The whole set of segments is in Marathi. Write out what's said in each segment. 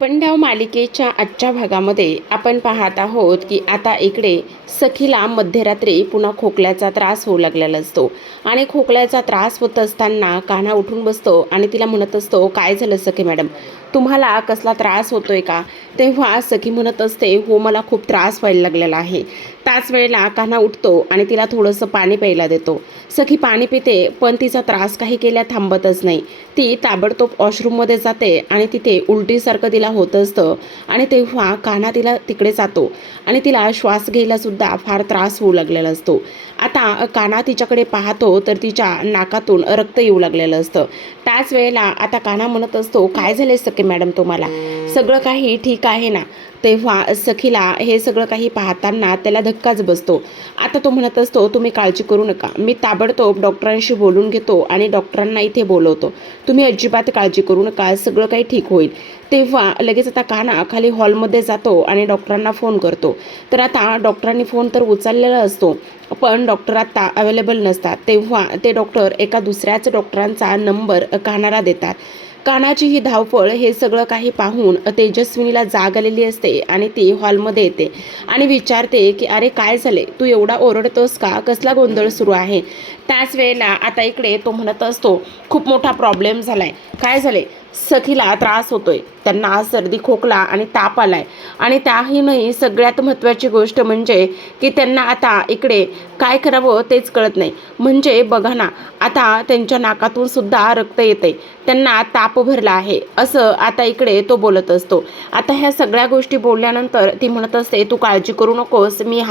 पंडाव मालिकेच्या आजच्या भागामध्ये आपण पाहत आहोत की आता इकडे सखीला मध्यरात्री पुन्हा खोकल्याचा त्रास होऊ लागलेला असतो आणि खोकल्याचा त्रास होत असताना कान्हा उठून बसतो आणि तिला म्हणत असतो, काय झालं सखी मॅडम, तुम्हाला कसला त्रास होतोय का? तेव्हा सखी म्हणत असते, हो मला खूप त्रास व्हायला लागलेला आहे. त्याच वेळेला कान्हा उठतो आणि तिला थोडंसं पाणी प्यायला देतो. सखी पाणी पिते, पण तिचा त्रास काही केल्या थांबतच नाही. ती ताबडतोब वॉशरूममध्ये जाते आणि तिथे उलटीसारखं तिला होत असतं आणि तेव्हा कान्हा तिला तिकडे जातो आणि तिला श्वास घ्यायला सुद्धा फार त्रास होऊ लागलेला असतो. आता कान्हा तिच्याकडे पाहतो तर तिच्या नाकातून रक्त येऊ लागलेलं असतं. त्याच वेळेला आता कान्हा म्हणत असतो, काय झाले सखी मॅडम तुम्हाला, सगळं काही ठीक आहे ना? तेव्हा सखीला हे सगळं काही पाहताना त्याला धक्काच बसतो. आता तो म्हणत असतो, तुम्ही काळजी करू नका, मी ताबडतोब डॉक्टरांशी बोलून घेतो आणि डॉक्टरांना इथे बोलवतो, तुम्ही अजिबात काळजी करू नका, सगळं काही ठीक होईल. तेव्हा लगेच आता कान्हा खाली हॉलमध्ये जातो आणि डॉक्टरांना फोन करतो. तर आता डॉक्टरांनी फोन तर उचललेला असतो, पण डॉक्टर आता अवेलेबल नसतात. तेव्हा ते डॉक्टर एका दुसऱ्याच डॉक्टरांचा नंबर कान्हाला देतात. कान्हाची ही धावपळ हे सगळं काही पाहून तेजस्विनीला जाग आलेली असते आणि ती हॉलमध्ये येते आणि विचारते की अरे काय झाले, तू एवढा ओरडतोस का, कसला गोंधळ सुरू आहे? त्याच वेळेला आता इकडे तो म्हणत असतो, खूप मोठा प्रॉब्लेम झालाय. काय झाले? सखीला त्रास होतोय, त्यांना सर्दी खोकला आणि ताप आलाय आणि त्याही नाही, सगळ्यात महत्त्वाची गोष्ट म्हणजे की त्यांना आता इकडे काय करावं तेच कळत नाही. म्हणजे बघा ना, आता त्यांच्या नाकातून सुद्धा रक्त येते, त्यांना ताप भरला आहे, असं आता इकडे तो बोलत असतो. आता ह्या सगळ्या गोष्टी बोलल्यानंतर ती म्हणत असते, तू काळजी करू नकोस, मी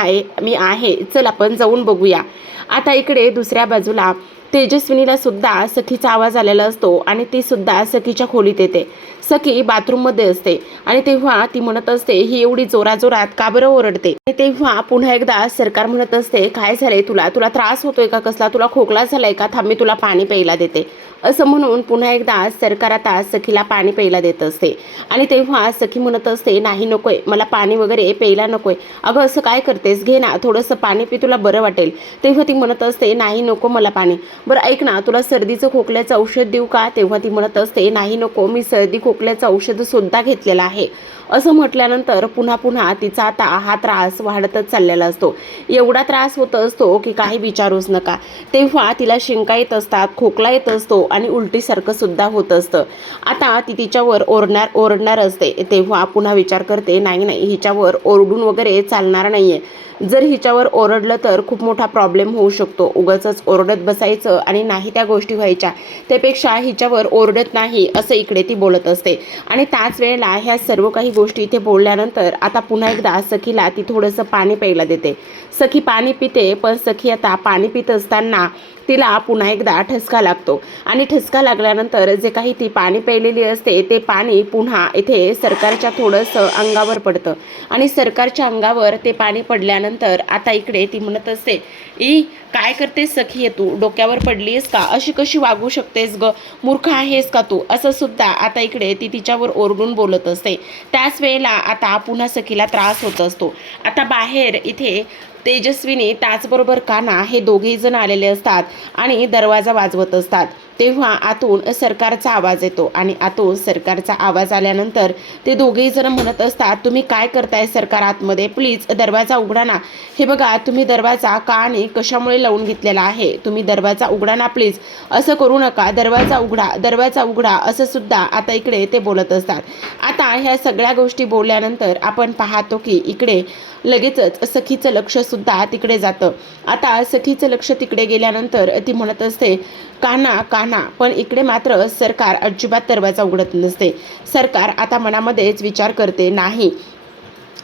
आहे, चल आपण जाऊन बघूया. आता इकडे दुसऱ्या बाजूला तेजस्विनीला सुद्धा सखीचा आवाज आलेला असतो आणि ती सुद्धा सखीच्या खोलीत येते. सखी बाथरूममध्ये असते आणि तेव्हा ती म्हणत असते, ही एवढी जोराजोरात का बरं ओरडते? आणि तेव्हा पुन्हा एकदा सरकार म्हणत असते, काय झालंय तुला, तुला त्रास होतोय का कसला, तुला खोकला झालाय का, थांब मी तुला पाणी प्यायला देते. असं म्हणून पुन्हा एकदा सरकार आता सखीला पाणी प्यायला देत असते आणि तेव्हा सखी म्हणत असते, नाही नकोय, मला पाणी वगैरे प्यायला नकोय. अगं असं काय करतेस, घे ना थोडंसं पाणी पी, तुला बरं वाटेल. तेव्हा ती म्हणत असते, नाही नको मला पाणी. बरं ऐक ना, तुला सर्दीचं खोकल्याचं औषध देऊ का? तेव्हा ती म्हणत असते, नाही नको, मी सर्दी खोकल्याचं औषध सुद्धा घेतलेलं आहे. असं म्हटल्यानंतर पुन्हा पुन्हा तिचा आता हा त्रास वाढतच चाललेला असतो. एवढा त्रास होत असतो की काही विचारूच नका. तेव्हा तिला शिंका येत असतात, खोकला येत असतो आणि उलटीसारखं सुद्धा होत असतं. आता ती तिच्यावर ओरडणार असते. तेव्हा पुन्हा विचार करते, नाही नाही, हिच्यावर ओरडून वगैरे चालणार नाहीये. जर हिच्यावर ओरडलं तर खूप मोठा प्रॉब्लेम होऊ शकतो. उगाचच ओरडत बसायचं आणि नाही त्या गोष्टी व्हायच्या, त्यापेक्षा हिच्यावर ओरडत नाही असं इकडे ती बोलत असते. आणि त्याच वेळेला ह्या सर्व काही गोष्टी इथे बोलल्यानंतर आता पुन्हा एकदा सखीला ती थोडंसं पाणी प्यायला देते. सखी पाणी पिते, पण सखी आता पाणी पित असताना तिला पुन्हा एकदा ठसका लागतो आणि ठसका लागल्यानंतर जे काही ती पाणी प्यायलेली असते ते पाणी पुन्हा इथे सरकारच्या थोडंसं अंगावर पडतं आणि सरकारच्या अंगावर ते पाणी पडल्यानंतर आता इकडे ती म्हणत असते, ई काय करतेस सखी, तू डोक्यावर पडलीस का, अशी कशी वागू शकतेस ग, मूर्ख आहेस का तू, असं सुद्धा आता इकडे ती तिच्यावर ओरडून बोलत असते. त्याच वेळेला आता पुन्हा सखीला त्रास होत असतो. आता बाहेर इथे तेजस्विनी त्याचबरोबर कान्हा हे दोघेही जण आलेले असतात आणि दरवाजा वाजवत असतात. तेव्हा आतून सरकारचा आवाज येतो आणि आतून सरकारचा आवाज आल्यानंतर ते दोघेही जण म्हणत असतात, तुम्ही काय करताय सरकार आतमध्ये, प्लीज दरवाजा उघडा ना. हे बघा, तुम्ही दरवाजा का आणि कशामुळे लावून घेतलेला आहे, तुम्ही दरवाजा उघडा ना प्लीज, असं करू नका, दरवाजा उघडा, दरवाजा उघडा, असं सुद्धा आता इकडे ते बोलत असतात. आता ह्या सगळ्या गोष्टी बोलल्यानंतर आपण पाहतो की इकडे लगेचच सखीचं लक्ष सुद्धा तिकडे जातं. आता सखीचं लक्ष तिकडे गेल्यानंतर ती म्हणत असते, कान्हा कान्हा, पण इकडे मात्र सरकार अजिबात दरवाजा उघडत नसते. सरकार आता मनामध्येच विचार करते, नाही,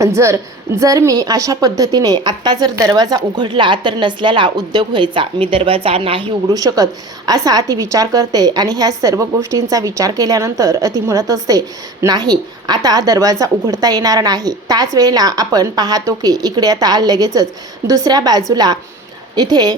जर जर मी अशा पद्धतीने आत्ता जर दरवाजा उघडला तर नसल्याला उद्योग व्हायचा, मी दरवाजा नाही उघडू शकत, असा ती विचार करते. आणि ह्या सर्व गोष्टींचा विचार केल्यानंतर ती म्हणत असते, नाही, आता दरवाजा उघडता येणार नाही. त्याच वेळेला आपण पाहतो की इकडे आता लगेचच दुसऱ्या बाजूला इथे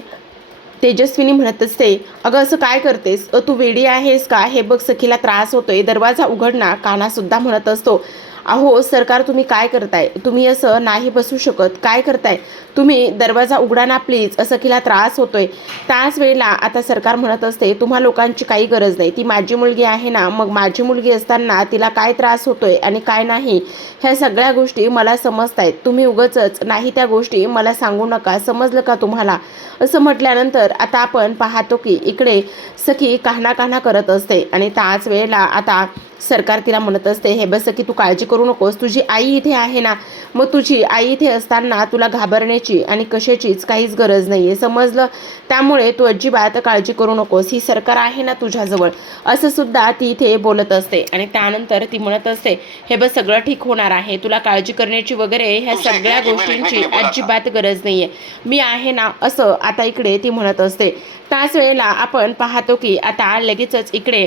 तेजस्विनी म्हणत असते, अगं असं काय करतेस, तू वेडी आहेस का, हे बघ सखीला त्रास होतोय, दरवाजा उघड ना. कान्हा सुद्धा म्हणत असतो, अहो सरकार, तुम्ही काय करताय? तुम्ही असं नाही बसू शकत. काय करताय तुम्ही? दरवाजा उघडा ना प्लीज. सखीला त्रास होतोय. त्याच वेळेला आता सरकार म्हणत असते, तुम्हा लोकांची काही गरज नाही. ती माझी मुलगी आहे ना, मग माझी मुलगी असताना तिला काय त्रास होतोय आणि काय नाही, ह्या सगळ्या गोष्टी मला समजतायत. तुम्ही उगाचच नाही त्या गोष्टी मला सांगू नका. समजलं का तुम्हाला? असं म्हटल्यानंतर आता आपण पाहतो की इकडे सखी कान्हा करत असते आणि त्याच वेळेला आता सरकार तिला म्हणत असते, हे बस की तू काळजी करू नकोस. तुझी आई इथे आहे ना, मग तुझी आई इथे असताना तुला घाबरण्याची आणि कशाचीच काहीच गरज नाही आहे, समजलं? त्यामुळे तू अजिबात काळजी करू नकोस. ही सरकार आहे ना तुझ्याजवळ, असं सुद्धा ती इथे बोलत असते. आणि त्यानंतर ती म्हणत असते, हे बस सगळं ठीक होणार आहे. तुला काळजी करण्याची वगैरे ह्या सगळ्या गोष्टींची अजिबात गरज नाही आहे. मी आहे ना, असं आता इकडे ती म्हणत असते. त्याच वेळेला आपण पाहतो की आता लगेचच इकडे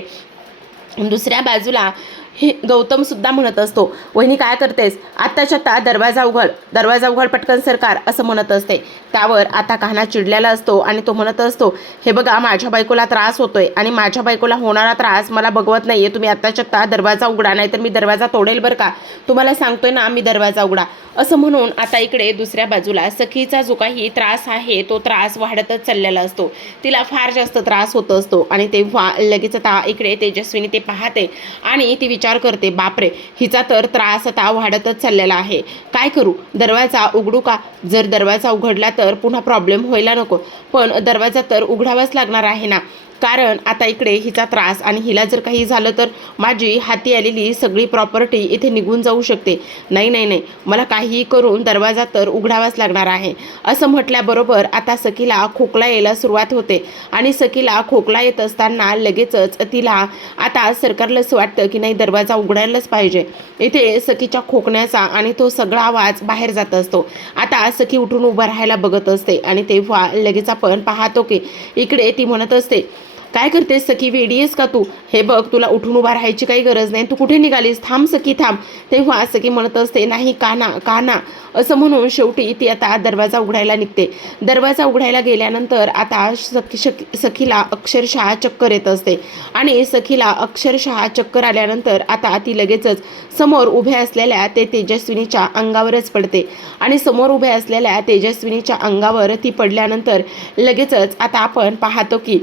दुसऱ्या बाजूला हे गौतम सुद्धा म्हणत असतो, वहिनी काय करतेस? आत्ताच्या आत्ता दरवाजा उघड पटकन सरकार, असं म्हणत असते. त्यावर आता कान्हा चिडलेला असतो आणि तो म्हणत असतो, हे बघा माझ्या बायकोला त्रास होतोय आणि माझ्या बायकोला होणारा त्रास मला बघवत नाहीये. तुम्ही आत्ताच्या आत्ता दरवाजा उघडा, नाही तर मी दरवाजा तोडेल बरं का. तुम्हाला सांगतोय ना मी, दरवाजा उघडा. असं म्हणून आता इकडे दुसऱ्या बाजूला सखीचा जो काही त्रास आहे तो त्रास वाढतच चाललेला असतो. तिला फार जास्त त्रास होत असतो आणि तेव्हा लगेच आता इकडे तेजस्विनी ते पाहते आणि ती विचार करते, बापरे, हिचा तर त्रास आता वाढतच चाललेला आहे. काय करू? दरवाजा उघडू का? जर दरवाजा उघडला तर पुन्हा प्रॉब्लेम व्हायला नको, पण दरवाजा तर उघडावाच लागणार आहे ना, कारण आता इकडे हिचा त्रास आणि हिला जर काही झालं तर माझी हाती आलेली सगळी प्रॉपर्टी इथे निघून जाऊ शकते. नाही, मला काहीही करून दरवाजा तर उघडावाच लागणार आहे. असं म्हटल्याबरोबर आता सखीला खोकला यायला सुरुवात होते आणि सखीला खोकला येत असताना लगेचच तिला आता सरकारला असं वाटतं की नाही, दरवाजा उघडायलाच पाहिजे. इथे सखीच्या खोकण्याचा आणि तो सगळा आवाज बाहेर जात असतो. आता सखी उठून उभं राहायला बघत असते आणि तेव्हा लगेच आपण पाहतो की इकडे ती म्हणत असते, काय करतेस सखी? वेडी आहेस का तू? हे बघ, तुला उठून उभा राहायची काही गरज नाही. तू कुठे निघालीस? थांब सखी, थांब. तेव्हा सखी म्हणत असते, नाही कान्हा, असं म्हणून शेवटी ती आता दरवाजा उघडायला निघते. दरवाजा उघडायला गेल्यानंतर आता सखीला अक्षरशः चक्कर येत असते आणि सखीला अक्षरशः चक्कर आल्यानंतर आता ती लगेचच समोर उभ्या असलेल्या ते तेजस्विनीच्या अंगावरच पडते आणि समोर उभ्या असलेल्या तेजस्विनीच्या अंगावर ती पडल्यानंतर लगेचच आता आपण पाहतो की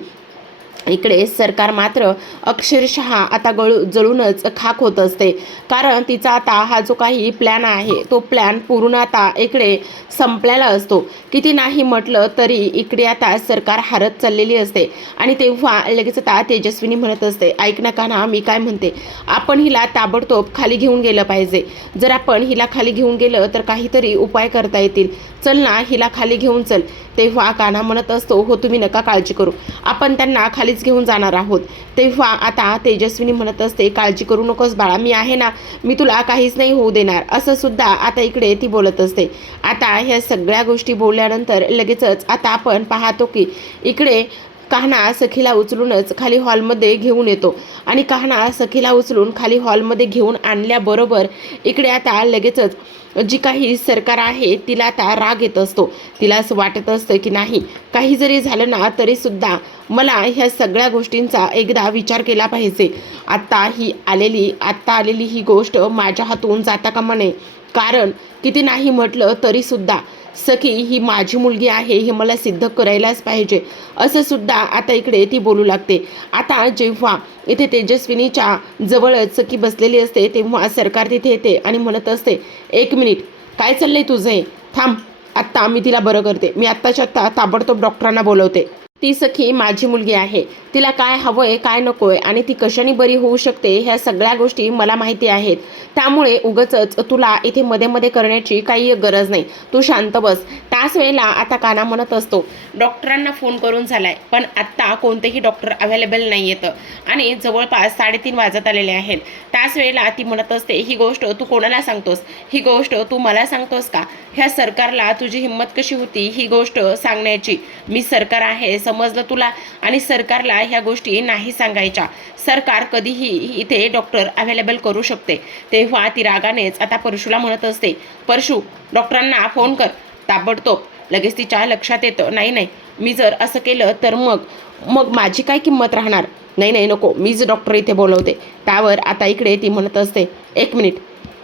इकडे सरकार मात्र अक्षरशः आता जळूनच खाक होत असते, कारण तिचा आता हा जो काही प्लॅन आहे तो प्लॅन पूर्ण आता इकडे संपलेला असतो. किती नाही म्हटलं तरी इकडे आता सरकार हारत चाललेली असते. आणि तेव्हा लगेच आता तेजस्विनी म्हणत असते, ऐक ना कान्हा, मी काय म्हणते, आपण हिला ताबडतोब खाली घेऊन गेलं पाहिजे. जर आपण हिला खाली घेऊन गेलं तर काहीतरी उपाय करता येतील. चल ना, हिला खाली घेऊन चल. तेव्हा कान्हा म्हणत असतो, हो तुम्ही नका काळजी करू, आपण त्यांना खालीच घेऊन जाणार आहोत. तेव्हा आता तेजस्विनी म्हणत असते, काळजी करू नकोस बाळा, मी आहे ना, मी तुला काहीच नाही होऊ देणार, असं सुद्धा आता इकडे ती बोलत असते. आता ह्या सगळ्या गोष्टी बोलल्यानंतर लगेचच आता आपण पाहतो की इकडे कान्हा सखीला उचलूनच खाली हॉलमध्ये घेऊन येतो आणि कान्हा सखीला उचलून खाली हॉलमध्ये घेऊन आणल्याबरोबर इकडे आता लगेचच जी काही सरकार आहे तिला आता राग येत असतो. तिला असं वाटत असतं की नाही, काही जरी झालं ना तरी सुद्धा मला ह्या सगळ्या गोष्टींचा एकदा विचार केला पाहिजे. आत्ता आलेली ही गोष्ट माझ्या हातून जाता कामा नये, कारण किती नाही म्हटलं तरी सुद्धा सखी ही माझी मुलगी आहे हे मला सिद्ध करायलाच पाहिजे, असं सुद्धा आता इकडे ती बोलू लागते. आता जेव्हा इथे तेजस्विनीच्या जवळच सखी बसलेली असते तेव्हा सरकार तिथे येते आणि म्हणत असते, एक मिनिट, काय चाललंय तुझं हे? थांब, आत्ता मी तिला बरं करते. मी आत्ताच्या आत्ता ताबडतोब डॉक्टरांना बोलवते. ती सखी माझी मुलगी आहे, तिला काय हवंय काय नकोय आणि ती कशाने बरी होऊ शकते ह्या सगळ्या गोष्टी मला माहिती आहेत. त्यामुळे उगाचच तुला इथे मध्ये करण्याची काही गरज नाही, तू शांत बस. त्याच वेळेला आता कान्हा म्हणत असतो, डॉक्टरांना फोन करून झालाय पण आत्ता कोणतेही डॉक्टर अवेलेबल नाही आहेत आणि जवळपास 3:30 वाजत आलेले आहेत. त्याच वेळेला ती म्हणत असते, ही गोष्ट तू कोणाला सांगतोस? ही गोष्ट तू मला सांगतोस का? ह्या सरकारला तुझी हिंमत कशी होती ही गोष्ट सांगण्याची? मी सरकार आहे, समजलं तुला? आणि सरकारला ह्या गोष्टी नाही सांगायच्या. सरकार कधीही इथे डॉक्टर अवेलेबल करू शकते. तेव्हा ती रागानेच आता परशूला म्हणत असते, परशू, डॉक्टरांना फोन कर ताबडतोब. लगेच तिच्या लक्षात येतं, नाही, मी जर असं केलं तर मग माझी काय किंमत राहणार? नाही, नको, मीच डॉक्टर इथे बोलवते. त्यावर आता इकडे ती म्हणत असते, एक मिनिट,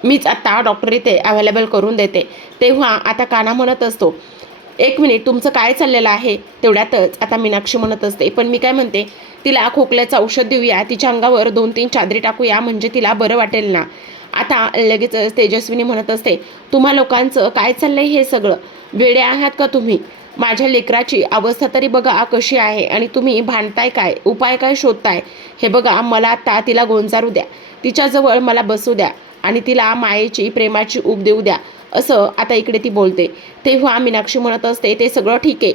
मीच आत्ता डॉक्टर इथे अवेलेबल करून देते. तेव्हा आता काना म्हणत असतो, 1 मिनिट तुमचं काय चाललेलं आहे. तेवढ्यातच आता मीनाक्षी म्हणत असते, पण मी काय म्हणते, तिला खोकल्याचं औषध देऊया, तिच्या अंगावर 2-3 चादरी टाकूया, म्हणजे तिला बरं वाटेल ना. आता लगेच तेजस्विनी म्हणत असते, तुम्हा लोकांचं काय चाललंय हे सगळं? वेडे आहात का तुम्ही? माझ्या लेकराची अवस्था तरी बघा कशी आहे आणि तुम्ही भांडताय काय, उपाय काय शोधताय? हे बघा, मला आता तिला गोंजारू द्या, तिच्याजवळ मला बसू द्या आणि तिला मायेची प्रेमाची ऊब देऊ द्या, असं आता इकडे ती बोलते. तेव्हा मीनाक्षी म्हणत असते, ते सगळं ठीक आहे,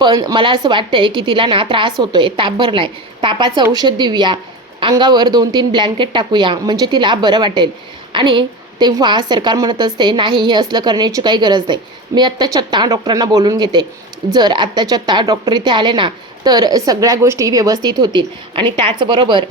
पण मला असं वाटतंय की तिला ना त्रास होतोय, ताप भरलाय, तापाचं औषध देऊया, अंगावर 2-3 ब्लँकेट टाकूया, म्हणजे तिला बरं वाटेल. आणि तेव्हा सरकार म्हणत असते, नाही, हे असलं करण्याची काही गरज नाही, मी आत्ताच्या आत्ता डॉक्टरांना बोलून घेते. जर आत्ताच्या आत्ता डॉक्टर इथे आले ना, तर सगळ्या गोष्टी व्यवस्थित होतील आणि त्याचबरोबर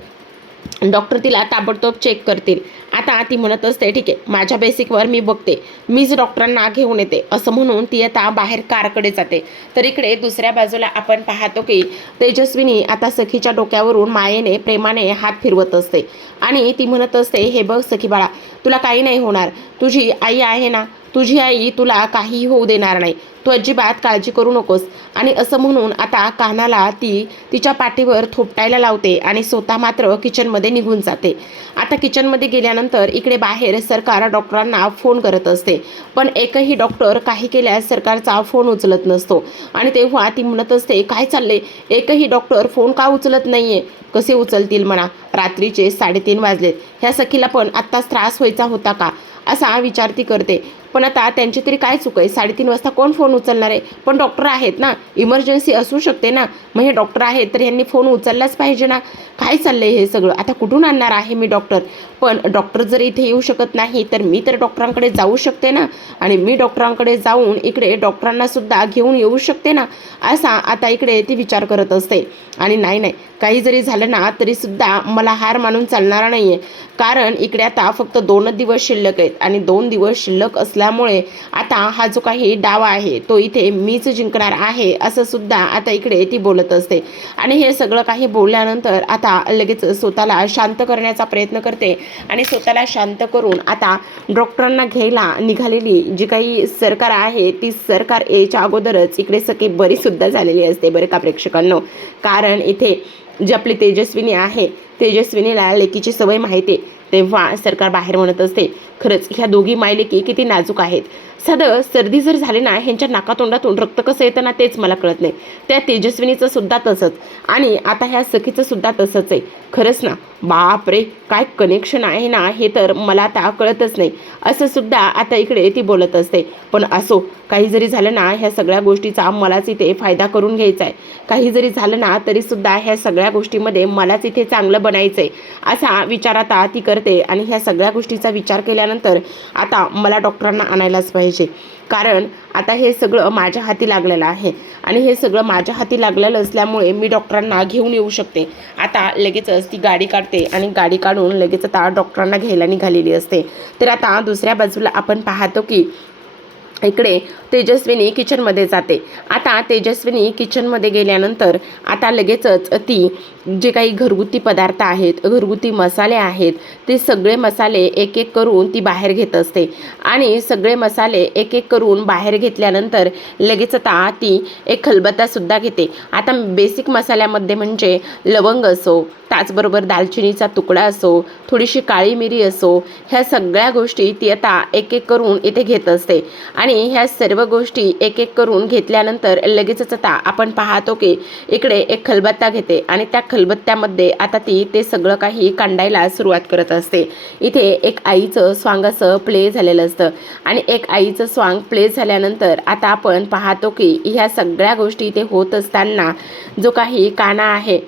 डॉक्टर तिला ताबडतोब चेक करतील. आता ती म्हणत असते, ठीक आहे, माझ्या बेसिकवर मी बघते, मीच डॉक्टरांना घेऊन येते, असं म्हणून ती आता बाहेर कारकडे जाते. तर इकडे दुसऱ्या बाजूला आपण पाहतो की तेजस्विनी आता सखीच्या डोक्यावरून मायेने प्रेमाने हात फिरवत असते आणि ती म्हणत असते, हे बघ सखी बाळा, तुला काही नाही होणार, तुझी आई आहे ना, तुझी आई तुला काहीही होऊ देणार नाही, तू अजिबात काळजी करू नकोस. आणि असं म्हणून आता कानाला ती तिच्या पाठीवर थोपटायला लावते आणि स्वतः मात्र किचनमध्ये निघून जाते. आता किचनमध्ये गेल्यानंतर इकडे बाहेर सरकार डॉक्टरांना फोन करत असते, पण एकही डॉक्टर काही केल्यास सरकारचा फोन उचलत नसतो. आणि तेव्हा ती म्हणत असते, काय चालले, एकही डॉक्टर फोन का उचलत नाहीये? कसे उचलतील म्हणा, रात्रीचे 3:30 वाजलेत, ह्या सखीला पण आत्ताच त्रास व्हायचा होता का, असा विचार ती करते. पण आता त्यांची तरी काय चूक आहे, 3:30 वाजता कोण फोन उचलणार आहे? पण डॉक्टर आहेत ना, इमर्जन्सी असू शकते ना, मग हे डॉक्टर आहेत तर यांनी फोन उचललाच पाहिजे ना. काय चाललंय हे सगळं, आता कुठून आणणार आहे मी डॉक्टर? पण डॉक्टर जर इथे येऊ शकत नाही तर मी तर डॉक्टरांकडे जाऊ शकते ना, आणि मी डॉक्टरांकडे जाऊन इकडे डॉक्टरांना सुद्धा घेऊन येऊ शकते ना, असा आता इकडे ती विचार करत असते. आणि नाही, काही जरी झालं ना तरी सुद्धा मला हार मानून चालणार नाहीये, कारण इकडे आता फक्त 2 दिवस शिल्लक आहेत आणि 2 दिवस शिल्लक असल्यामुळे आता हा जो काही डाव आहे तो इथे मीच जिंकणार आहे, असं सुद्धा आता इकडे ती बोलत असते. आणि हे सगळं काही बोलल्यानंतर आता लगेच स्वतःला शांत करण्याचा प्रयत्न करते आणि स्वतःला शांत करून आता डॉक्टरांना घ्यायला निघालेली जी काही सरकार आहे ती सरकार यायच्या अगोदरच इकडे सगळी बरी सुद्धा झालेली असते बरं का प्रेक्षकांनो. कारण इथे जी आपली तेजस्विनी आहे, तेजस्विनीला लेकीची सवय माहिती आहे. तेव्हा सरकार बाहेर म्हणत असते, खरंच ह्या दोघी मायलेकी किती नाजूक आहेत. साधं सर्दी जर झाली ना, ह्यांच्या नाकातोंडातून रक्त कसं येतं ना तेच मला कळत नाही. त्या तेजस्विनीचं सुद्धा तसंच आणि आता ह्या सखीचं सुद्धा तसंच आहे. खरंच ना, बाप रे, काय कनेक्शन आहे ना, हे तर मला आता कळतच नाही, असं सुद्धा आता इकडे ती बोलत असते. पण असो, काही जरी झालं ना, ह्या सगळ्या गोष्टीचा मलाच इथे फायदा करून घ्यायचा आहे. काही जरी झालं ना तरी सुद्धा ह्या सगळ्या गोष्टीमध्ये मलाच इथे चांगलं बनायचं आहे, असा विचार आता ती करते. आणि ह्या सगळ्या गोष्टीचा विचार केल्यानंतर आता मला डॉक्टरांना आणायलाच पाहिजे, कारण आता हे सगळं माझ्या हाती लागलेलं आहे आणि हे सगळं माझ्या हाती लागलेलं असल्यामुळे मी डॉक्टरांना घेऊन येऊ शकते. आता लगेचच ती गाडी काढते आणि गाडी काढून लगेच आता डॉक्टरांना घ्यायला निघालेली असते. तर आता दुसऱ्या बाजूला आपण पाहतो की इकडे तेजस्विनी किचनमध्ये जाते. आता तेजस्विनी किचनमध्ये गेल्यानंतर आता लगेचच ती जे काही घरगुती पदार्थ आहेत, घरगुती मसाले आहेत, ते सगळे मसाले एक एक करून ती बाहेर घेत असते. आणि सगळे मसाले एक एक करून बाहेर घेतल्यानंतर लगेच आता ती एक खलबत्तासुद्धा घेते. आता बेसिक मसाल्यामध्ये म्हणजे लवंग असो, त्याचबरोबर दालचिनीचा तुकडा असो, थोडीशी काळी मिरी असो, ह्या सगळ्या गोष्टी ती आता एक एक करून इथे घेत असते. आणि ह्या सर्व गोष्टी एक एक करून घेतल्यानंतर लगेचच आता आपण पाहतो की इकडे एक खलबत्ता घेते आणि त्या खलबत्त्यामध्ये आता ती ते सगळं काही कांडायला सुरुवात करत असते. इथे एक आईचं स्वांग असं प्ले झालेलं असतं आणि एक आईचं स्वांग प्ले झाल्यानंतर आता आपण पाहतो की ह्या सगळ्या गोष्टी इथे होत असताना जो काही काना आहे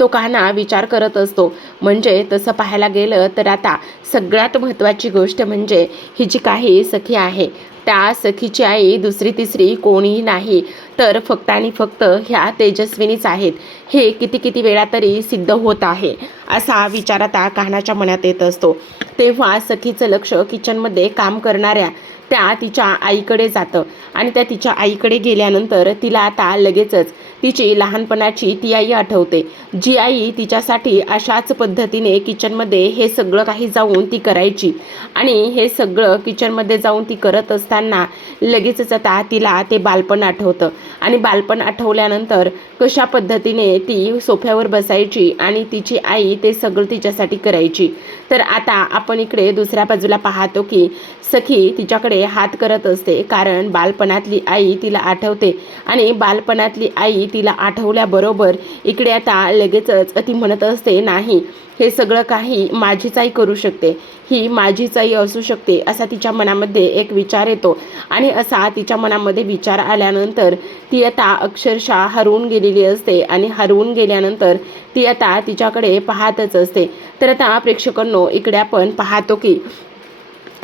तो काना विचार करत असतो. म्हणजे तसं पाहायला गेलं तर आता सगळ्यात महत्त्वाची गोष्ट म्हणजे ही जी काही सखी आहे त्या सखीची आई दुसरी तिसरी कोणीही नाही तर फक्त आणि फक्त ह्या तेजस्विनीच आहेत हे किती किती वेळा तरी सिद्ध होत आहे असा विचार आता कान्हाच्या मनात येत असतो. तेव्हा सखीचं लक्ष किचनमध्ये काम करणाऱ्या त्या तिच्या आईकडे जातं आणि त्या तिच्या आईकडे गेल्यानंतर तिला आता लगेचच तिची लहानपणाची ती आई आठवते, जी आई तिच्यासाठी अशाच पद्धतीने किचनमध्ये हे सगळं काही जाऊन ती करायची. आणि हे सगळं किचनमध्ये जाऊन ती करत असताना लगेचच आता तिला ते बालपण आठवतं आणि बालपण आठवल्यानंतर कशा पद्धतीने ती सोफ्यावर बसायची आणि तिची आई ते सगळं तिच्यासाठी करायची. तर आता आपण इकडे दुसऱ्या बाजूला पाहतो की सखी तिच्याकडे हात करत असते, कारण बालपणातली आई तिला आठवते आणि बालपणातली आई तिला आठवल्याबरोबर इकडे आता लगेचच ती म्हणत असते, नाही हे सगळं काही माझीच आई करू शकते, ही माझीच आई असू शकते असा तिच्या मनामध्ये एक विचार येतो. आणि असा तिच्या मनामध्ये विचार आल्यानंतर ती आता अक्षरशः हरवून गेलेली असते आणि हरवून गेल्यानंतर ती आता तिच्याकडे पाहतच असते. तर आता प्रेक्षकांनो इकडे आपण पाहतो की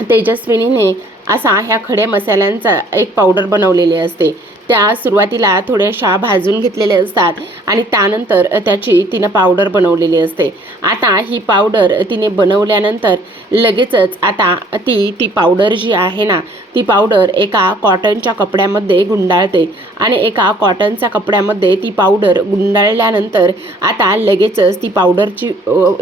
तेजस्विनीने असा ह्या खड्या मसाल्यांचा एक पावडर बनवलेली असते. त्या सुरुवातीला थोड्याशा भाजून घेतलेल्या असतात आणि त्यानंतर त्याची तिनं पावडर बनवलेली असते. आता ही पावडर तिने बनवल्यानंतर लगेचच आता ती पावडर जी आहे ना, ती पावडर एका कॉटनच्या कपड्यामध्ये गुंडाळते आणि एका कॉटनच्या कपड्यामध्ये ती पावडर गुंडाळल्यानंतर आता लगेचच ती पावडरची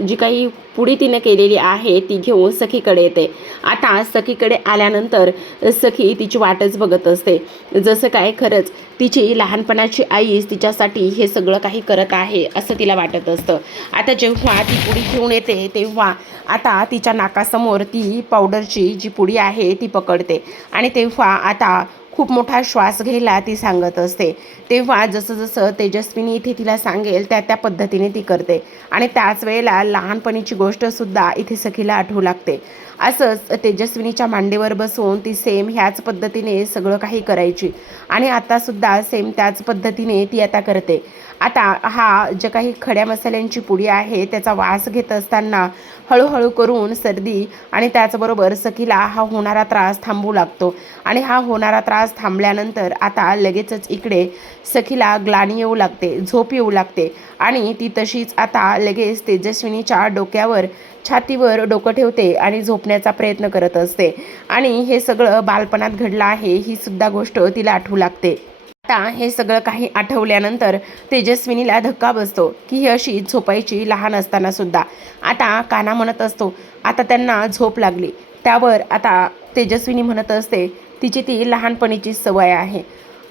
जी काही पुडी तिने केलेली आहे ती घेऊन सखीकडे येते. आता सखीकडे आल्यानंतर सखी तिची वाटच बघत असते, जसं काय खरंच तिची लहानपणाची आईच तिच्यासाठी हे सगळं काही करत आहे असं तिला वाटत असतं. आता जेव्हा ती पुडी घेऊन येते तेव्हा आता तिच्या नाकासमोर ती पावडरची जी पुडी आहे ती पकडते आणि तेव्हा आता खूप मोठा श्वास घ्यायला ती सांगत असते. तेव्हा जसं जसं तेजस्विनी इथे तिला सांगेल त्या पद्धतीने ती करते आणि त्याच वेळेला लहानपणीची गोष्टसुद्धा इथे सखीला आठवू लागते. असंच तेजस्विनीच्या मांडीवर बसून ती सेम ह्याच पद्धतीने सगळं काही करायची आणि आतासुद्धा सेम त्याच पद्धतीने ती आता करते. आता हा जे काही खड्या मसाल्यांची पुडी आहे त्याचा वास घेत असताना हळूहळू करून सर्दी आणि त्याचबरोबर सखीला हा होणारा त्रास थांबू लागतो आणि हा होणारा त्रास थांबल्यानंतर आता लगेचच इकडे सखीला ग्लानी येऊ लागते, झोप येऊ लागते आणि ती तशीच आता लगेच तेजस्विनीच्या डोक्यावर छातीवर डोकं ठेवते आणि झोपण्याचा प्रयत्न करत असते. आणि हे सगळं बालपणात घडलं आहे ही सुद्धा गोष्ट तिला आठवू लागते. आता हे सगळं काही आठवल्यानंतर तेजस्विनीला धक्का बसतो की ही अशी झोपायची लहान असताना सुद्धा. आता कान्हा म्हणत असतो, आता त्यांना झोप लागली. त्यावर आता तेजस्विनी म्हणत असते, तिची ती लहानपणीची सवय आहे.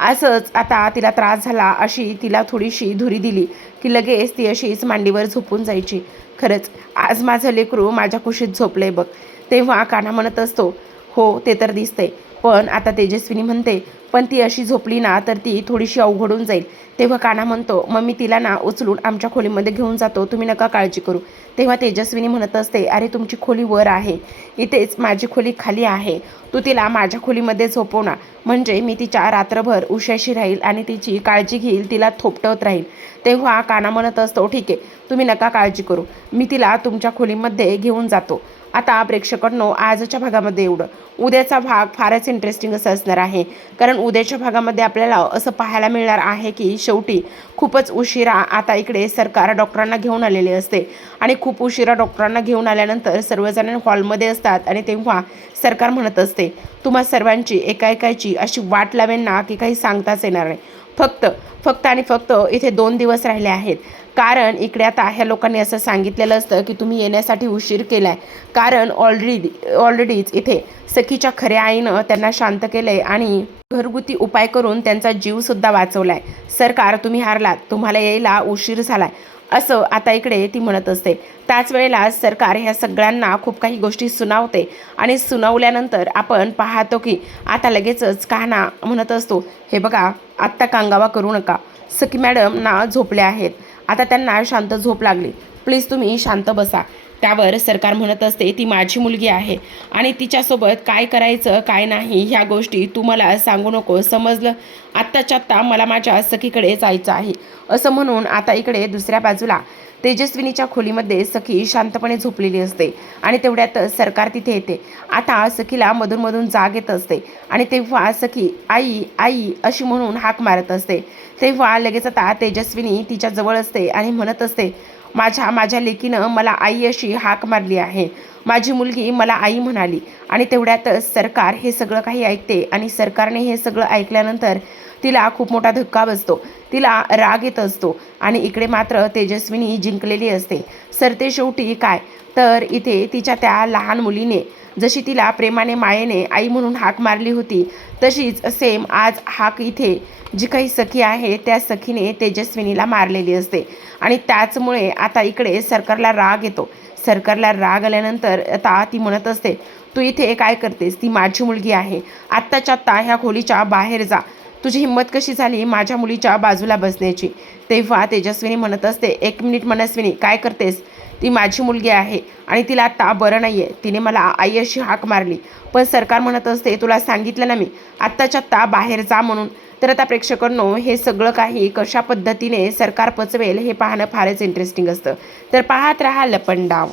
असंच आता तिला त्रास झाला अशी तिला थोडीशी धुरी दिली की लगेच ती अशीच मांडीवर झोपून जायची. खरंच आज माझं लेकरू माझ्या कुशीत झोपलंय बघ. तेव्हा कान्हा म्हणत असतो, हो ते तर दिसतंय, पण आता तेजस्विनी म्हणते, पण ती अशी झोपली ना तर ती थोडीशी अवघडून जाईल. तेव्हा कान्हा म्हणतो, मग मी तिला ना उचलून आमच्या खोलीमध्ये घेऊन जातो, तुम्ही नका काळजी करू. तेव्हा तेजस्विनी म्हणत असते, अरे तुमची खोली वर आहे, इथेच माझी खोली खाली आहे, तू तिला माझ्या खोलीमध्ये झोपव ना, म्हणजे मी तिच्या रात्रभर उशाशी राहील आणि तिची काळजी घेईल, तिला थोपटवत राहील. तेव्हा कान्हा म्हणत असतो, ठीक आहे, तुम्ही नका काळजी करू, मी तिला तुमच्या खोलीमध्ये घेऊन जातो. आता प्रेक्षकांनो आजच्या भागामध्ये एवढं. उद्याचा भाग फारच इंटरेस्टिंग असं असणार आहे, कारण उद्याच्या भागामध्ये आपल्याला असं पाहायला मिळणार आहे की शेवटी खूपच उशिरा आता इकडे सरकार डॉक्टरांना घेऊन आलेले असते आणि खूप उशिरा डॉक्टरांना घेऊन आल्यानंतर सर्वजण हॉलमध्ये असतात आणि तेव्हा सरकार म्हणत असते, तुम्हा सर्वांची एकाएकाची अशी वाट लावेन ना की काही सांगताच येणार नाही. फक्त आणि फक्त इथे 2 दिवस राहिले आहेत, कारण इकडे आता ह्या लोकांनी असं सांगितलेलं असतं की तुम्ही येण्यासाठी उशीर केला आहे, कारण ऑलरेडीच इथे सखीच्या खऱ्या आईनं त्यांना शांत केलं आहे आणि घरगुती उपाय करून त्यांचा जीवसुद्धा वाचवला आहे. सरकार तुम्ही हारलात, तुम्हाला यायला उशीर झाला आहे असं आता इकडे ती म्हणत असते. त्याच वेळेला सरकार ह्या सगळ्यांना खूप काही गोष्टी सुनावते आणि सुनावल्यानंतर आपण पाहतो की आता लगेचच कान्हा म्हणत असतो, हे बघा आत्ता कांगावा करू नका, सखी मॅडम ना झोपल्या आहेत, आता त्यांना शांत झोप लागली, प्लीज तुम्ही शांत बसा. त्यावर सरकार म्हणत असते ती माझी मुलगी आहे आणि तिच्यासोबत काय करायचं काय नाही ह्या गोष्टी तू मला सांगू नको, समजलं? आत्ताच्या आत्ता मला माझ्या सखीकडे जायचं आहे असं म्हणून आता इकडे दुसऱ्या बाजूला तेजस्विनीच्या खोलीमध्ये सखी शांतपणे झोपलेली असते आणि तेवढ्यात सरकार तिथे येते. आता सखीला मधून जाग येत असते आणि तेव्हा सखी आई आई अशी म्हणून हाक मारत असते. तेव्हा लगेच आता तेजस्विनी तिच्या जवळ असते आणि म्हणत असते माझ्या लेकीनं मला आई अशी हाक मारली आहे, माझी मुलगी मला आई म्हणाली. आणि तेवढ्यातच सरकार हे सगळं काही ऐकते आणि सरकारने हे सगळं ऐकल्यानंतर तिला खूप मोठा धक्का बसतो, तिला राग येत असतो आणि इकडे मात्र तेजस्विनी जिंकलेली असते. सरते शेवटी काय तर इथे तिच्या त्या लहान मुलीने जशी तिला प्रेमाने मायेने आई म्हणून हाक मारली होती तशीच सेम आज हाक इथे जी काही सखी आहे त्या सखीने तेजस्विनीला मारलेली असते आणि त्याचमुळे आता इकडे सरकारला राग येतो. सरकारला राग आल्यानंतर आता ती म्हणत असते तू इथे काय करतेस, ती माझी मुलगी आहे, आत्ताच्या आत्ता ह्या खोलीच्या बाहेर जा, तुझी हिंमत कशी झाली माझ्या मुलीच्या बाजूला बसण्याची? तेव्हा तेजस्विनी म्हणत असते 1 मिनिट मनस्विनी, काय करतेस? ती माझी मुलगी आहे आणि तिला आत्ता बरं नाही आहे, तिने मला आई अशी हाक मारली. पण सरकार म्हणत असते तुला सांगितलं ना मी आत्ताच्या आत्ता बाहेर जा म्हणून. तर आता प्रेक्षकांनो हे सगळं काही कशा पद्धतीने सरकार पचवेल हे पाहणं फारच इंटरेस्टिंग असतं. तर पाहत राहा लपंडाव.